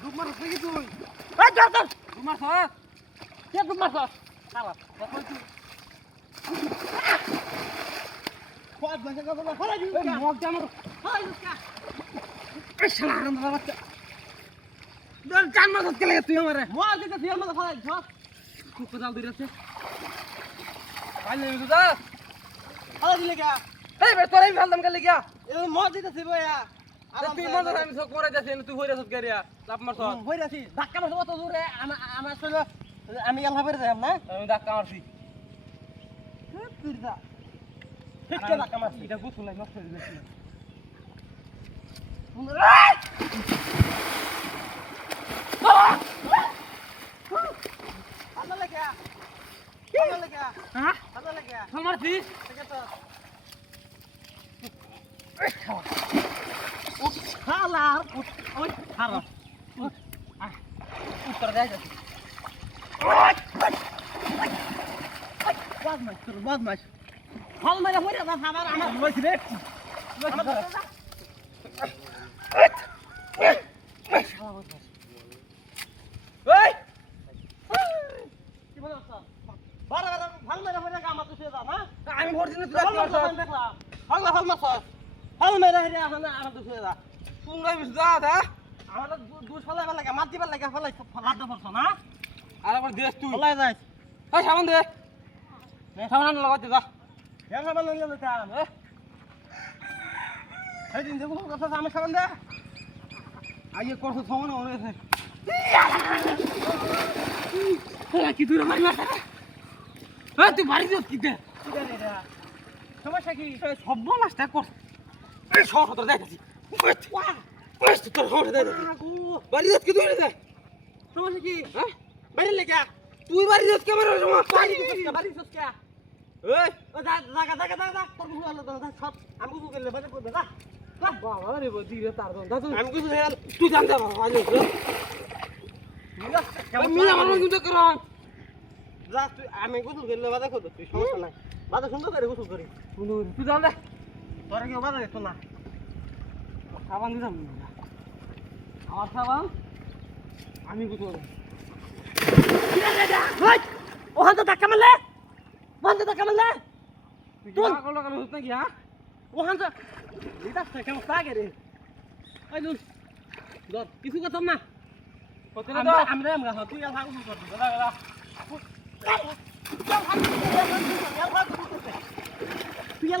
ডুব মারছ নাকি তুই মারছ খারাপ এখন তুই না ফলাই দিবি এই মগ জামার ফলাই দিবি কা এই শালা আরাম দাদা বাচ্চা দর মাছ কে লাগে আমারে দিতে খুব দাদা ফলাই দিলে কা এই বে তোরাই ফেলতাম কে লাগিয়া এ মোয়া দিতে ছিব ইয়া তুই মন আমি সব করে যাচ্ছি তুই হইরা সব গেরিয়া লাভ মারছ। হইরাছি ধাক্কা মারছে কত দূরে আমার আমার ছিল আমি এলহা বের যাম না? আমি ধাক্কা মারছি। তুইরা ঠিক ধাক্কা মারছি? এটা গোসল নাই নষ্ট হয়ে গেছে। ভালো লাগে হ্যাঁ? ঠিক আছে উত্তর দেয় যাচ্ছে বদমাস তোর বদমাস ফল মেরে দা খাবার আমার রে কি বলছ মেরে না আমি ভরছি না তুই ফল ফল ফল ফল মেরে হইরা এখন আমার তুই যা তোমরা বিশ দাদা আমার দুই ফলাই লাগে মাত দিবার লাগে ফলাই লাভ পড়ছ না? আর আবার দেশ তুই। ফলাই যাই এই সাবান দে। সাবান আনলে লাগাতে যা। কেন সাবান নিয়ে যেতে আরাম এ? এই দিন দেখো কথা আমি সাবান দে। আইয়ে করছ সমান মনে আছে। কি দূরে মারি মারছে তুই বাড়ি যাস কি দে? সমস্যা কি? সব বলাসটা কর। সর তোর দেখাচ্ছি। ওই তোর হরে দে বাড়ি কি দূরে দে সমস্যা কি? হ্যাঁ? বাইরে লেগে? তুই বাড়ি যাস কেমন বাড়ি? দিছস বাড়ি দিছস কে? এই। ও যা জায়গা জায়গা জায়গা তোর বুঝু আলো তো সব আমি বুঝু গেলে বাজে পড়বে না বাবা রে বদি রে তার দাদু আমি কিছু তুই জানতে বাবা আজ আমি আমার কিন্তু করান যা তুই আমি গোসল করলে বাজে করবে তুই সমস্যা নাই। বাজে সুন্দর করে গোসল করি। তুই জান দে। তোর কেউ বাজে দিত না? সাবান দিতাম। আমার সাবান? আমি বুঝতে ওখান তো ধাক্কা মারলে? ওখান তো ধাক্কা মারলে? হ্যাঁ? ওখান তো কেমন লাগে রে? এই দুল ধর কিছু করতাম না। আমরা আমরা তুই তুই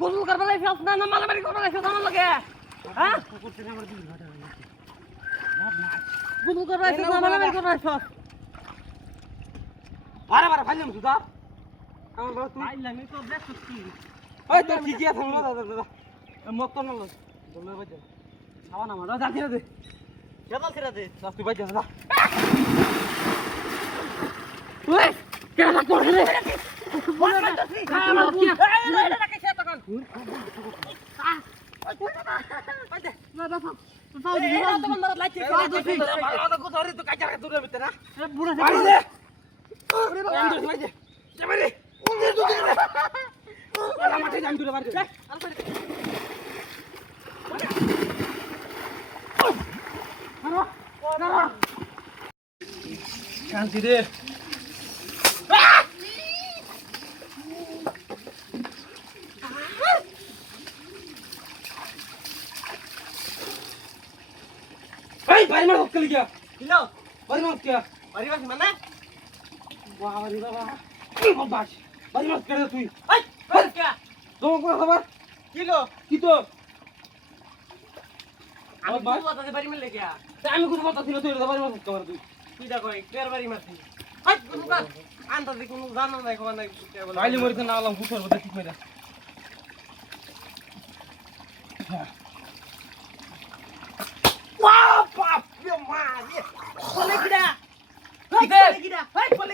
গোসল করবে লাগে ফেলছ না? না আমার লাগে? হ্যাঁ? গোসল না মালামারি করবে লাগে বারে বারে ফাইলাম সুদা আমার বাবা তুই আইলামি তো বেশ সত্যি ওই তোর কি কি আছে দাদা দাদা। মত তো না দলে বাজে খাওয়া না মারা যাচ্ছি না দে কেদাল ছেড়ে দে যা তুই বাজে দাদা ওই কেডা করে রে আমার না? কো যা মাঠে বাড়ি দে শান্তি রে এই বাড়ি মার হকলি গিয়া বাড়ি মার কিয়া মানে বাবা রে বাবা কি বাস বাড়ি মার করে তুই তোমার কোন খবর কি তো আমি বাস? বাবা তাতে বাড়ি মিলে গিয়া আমি কোন কথা ছিল তুই বাড়ি মার খবর তুই। তুই দা কই পের বাড়ি মারছি হাই কোনো কাজ আন্তা দি কোনো জানা নাই খবর নাই বাইলে মরিতে না আলাম কুছর বদে ঠিক মেরা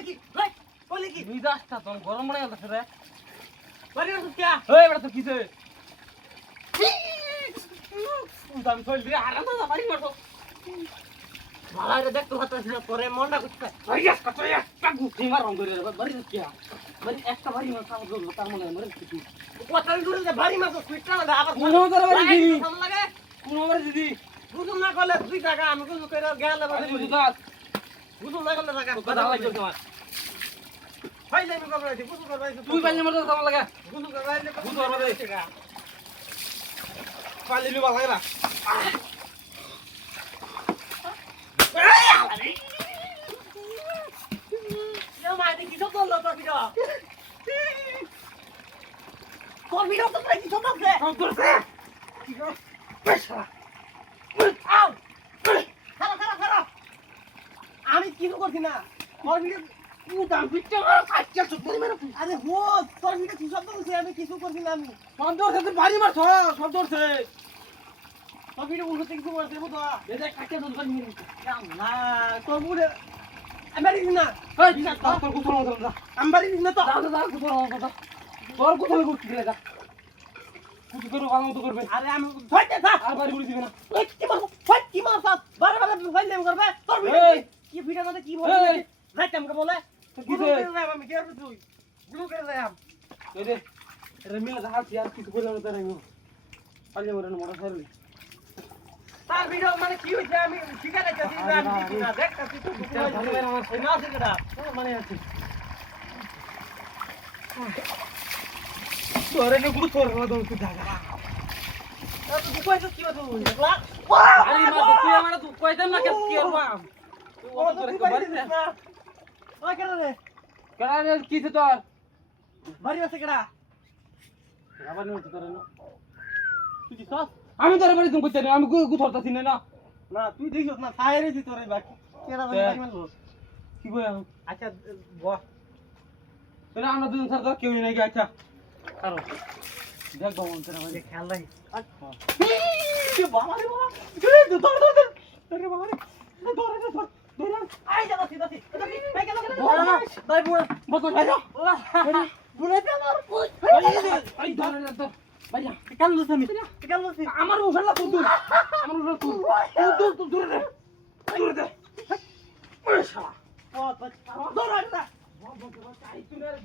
কি কি? দুই দাসটা তোর গরম মনে গেল রে। বাড়ি মারছিস কিয়া এই তো কিছে আমি চল দিয়ে আরাম দাদা বাড়ি মারছো ভালো রে দেখতে পাচ্ছিস না তোরে মনটা করতে। গেছ কত কাকু। টিমার রং করে বাড়ি কি বাড়ি একটা বাড়ি মার খাওয়া গেল তার মনে মরে কিছু কথা দূরে যে বাড়ি মারছো সুইটটা না আবার মনে করে বাড়ি লাগে। কোন বাড়ি দিদি বুঝুন না করলে দুই টাকা আমি বুঝু করে গেলে বাড়ি বুঝু বুঝি। কাজ বুঝুন না করলে টাকা কথা হলাই চলছে আমার ভাই যাই আমি কবে বুঝু করবে তুই পাইলে মরতে কেমন লাগে। বুঝু করবে বুঝু করবে পাইলে লিবা লাগে না? কিছু আমি কিছু করছি না? আরে হো তোর ভিডিও কি শব্দ আমি কিছু করছি না আমি? সব ধরছে। তুই বাড়ি মার সব ধরছে তোর ভিডিও উল্টো কিছু করছে বুঝো এই যে কাচ্চা দুধ বাড়ি মেরে না তোর মুড়ে আমি বাড়ি দিস না। এই দিনা তোর কুকুর মতো না আমি বাড়ি দিস না তো। দাও দাও কুকুর মতো কথা তোর কোথায় করছিস রে যা কুকুর করে ভালো মতো করবে। আরে আমি ফাইতে থা আর বাড়ি বুড়ি দিবে না। ওই কি মার ফাইট কি মার সাথ বারে বারে ফাইল দেম করবে। তোর ভিডিও এই। কি ভিডিও মধ্যে কি বলে এই। রাইট আমাকে বলে। তো কি কি করে রে? যাম আমি কি করব তুই? গুলো করে যাম এই রে রে মিলে দেখা আর কিছু বললাম না তাই পালিয়ে মরে না। মোটর সাইকেল তার ভিডিও মানে কি হইছে আমি যাচ্ছি না আমি দেখি না দেখতাছি আমার- এই না শিকারা মানে আছে। তোরে নে গুরু তোর না দৌড় জায়গা তুই কইছিস কি হতো দেখলা আরে মা তুই আমার তুই কইতাম না কে কি করবা? তুই ও ও তোরে তুই বাড়ি বাড়ি দে দিস না ওই কেন রে? কেডা রে? কি তোর? বাড়ি আছে কেডা? আবার নে তোরে তুই কি সস? আমি তোরে বাড়ি তুমি কইতে আমি গু ধরতাছি না। না তুই দেখিস না ফায়ারে দি তোরে বাকি। কেডা দেখ। বাড়ি মারলো কি আমি আচ্ছা বস এটা আমরা দুজন স্যার তো কেউ নাই আচ্ছা। কারও দেখ বাবন তোরা ভাই খেয়াল রাখি কি বাবা রে বাবা। তো ধর ধর ধর। আরে বাবা রে। ধর ধর ধর ধর। আই যা দাসি দাসি ভাই কেন ধর ভাই বুড়া বস ভাই যা বুড়াই আমার এই ধর ধর। ধর আমার উঠালা তুই দূর। আমার উঠালা তুই তুই দূর তুই দূরে দে দূরে দে ওরে শালা। ও দৌড় আটা তুই না রে